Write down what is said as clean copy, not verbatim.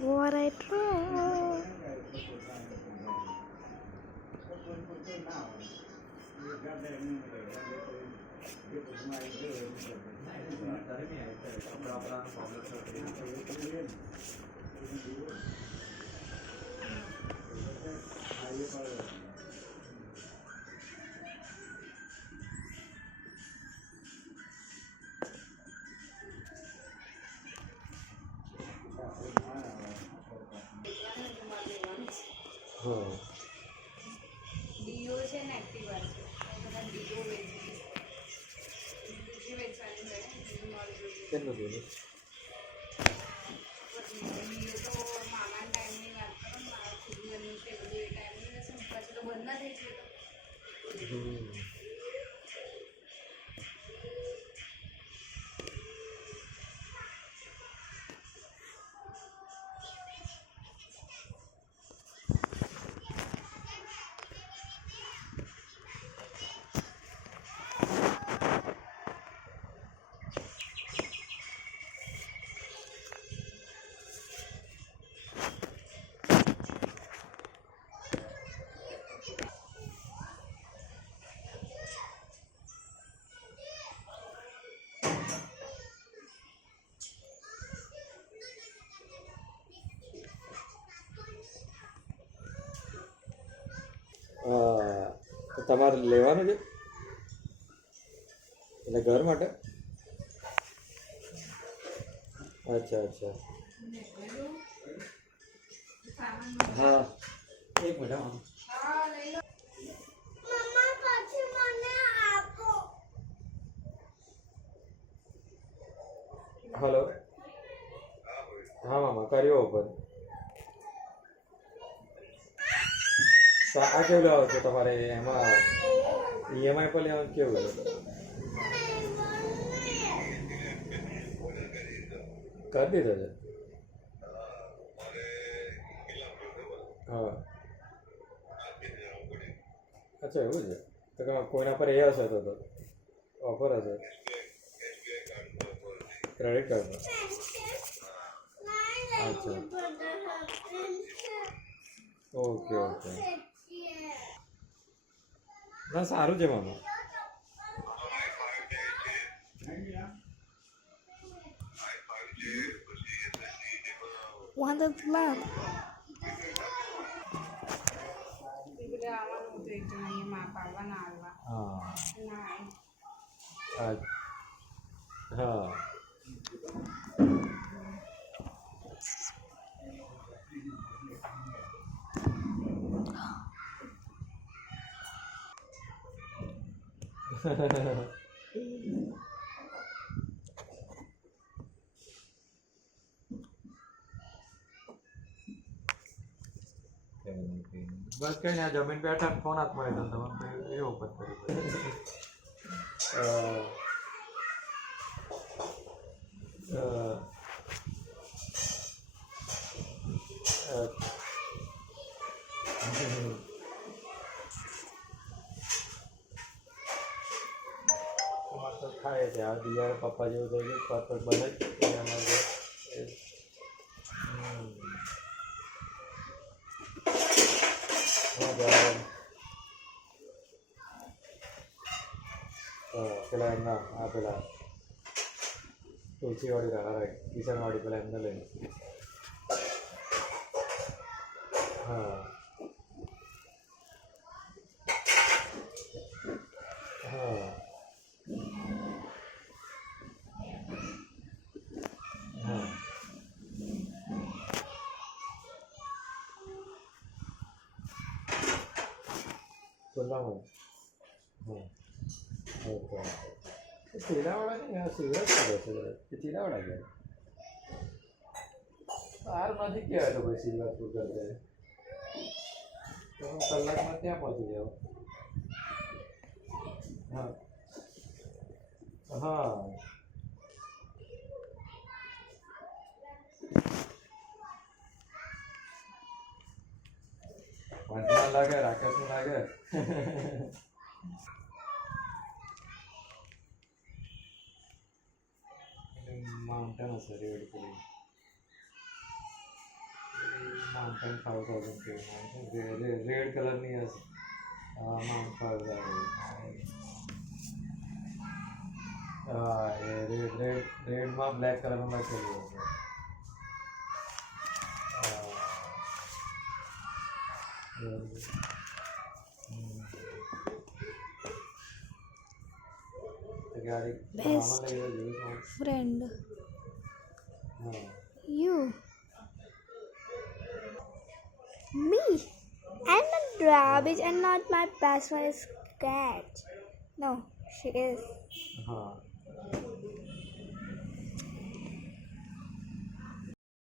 What I try. Do છે ને Activa છે બધા ડીઓ વેચી બીજી વેચવાની હોય કેટલું જોયું ડીઓ તો મામાના ટાઈમની વાત કરો ને મારા ખુદનું છે બધું એ ટાઈમની હશે ને પછી તો બંધ ના થઈ છે તો તમારે લેવાનું છે એટલે ઘર માટે અચ્છા અચ્છા હા એક મિનિટ હલો હા મામા કર્યો ઓપન આ કેવું લેવો છો તમારે એમાં ઈએમઆઈ પર લેવાનું કેવું કરી દીધો છે હા અચ્છા એવું છે તો કોઈના પર એ હશે તો ઓફર હશે ક્રેડિટ કાર્ડ અચ્છા ઓકે ઓકે ના સારું છે મામા Want to laugh? એટલે આવવાનું હતું એક જણ અહીંયા માપ આવવાના આવવા હા ના હા બસ કઈ ના જમીન બેઠા ફોન હાથમાં આવ્યો તમારે એ ઓપન કર્યું ખાય છે આ દિયાર પપ્પા જેવું થઈ ગયું પરફેક્ટ બને પેલા એમના આ પેલા તુલસીવાળી રાઈટ કિચનવાળી પેલા એમને લઈને હા હા હા ખુલ્લામાં હા ઓકે ચીલાવાળા નહીં આ સિવરેજ કરે છે કે ચીલાવાળા ગયા સાર નથી કહેવાય તો ભાઈ સિલ્વરપુર કરતે તો કલાકમાં ત્યાં પહોંચી જાઓ હા હા લાગે રાકેશનું લાગે માઉન્ટેન હશે રેડ પેલી માઉન્ટેન 5000 કે રેડ કલરની હશે માઉન્ટ 5000 હા એ રેડમાં બ્લેક કલરનું લખેલું હશે ગાડી Best friend. You. Me. I'm not garbage and not my best friend is cat. No, she is. હા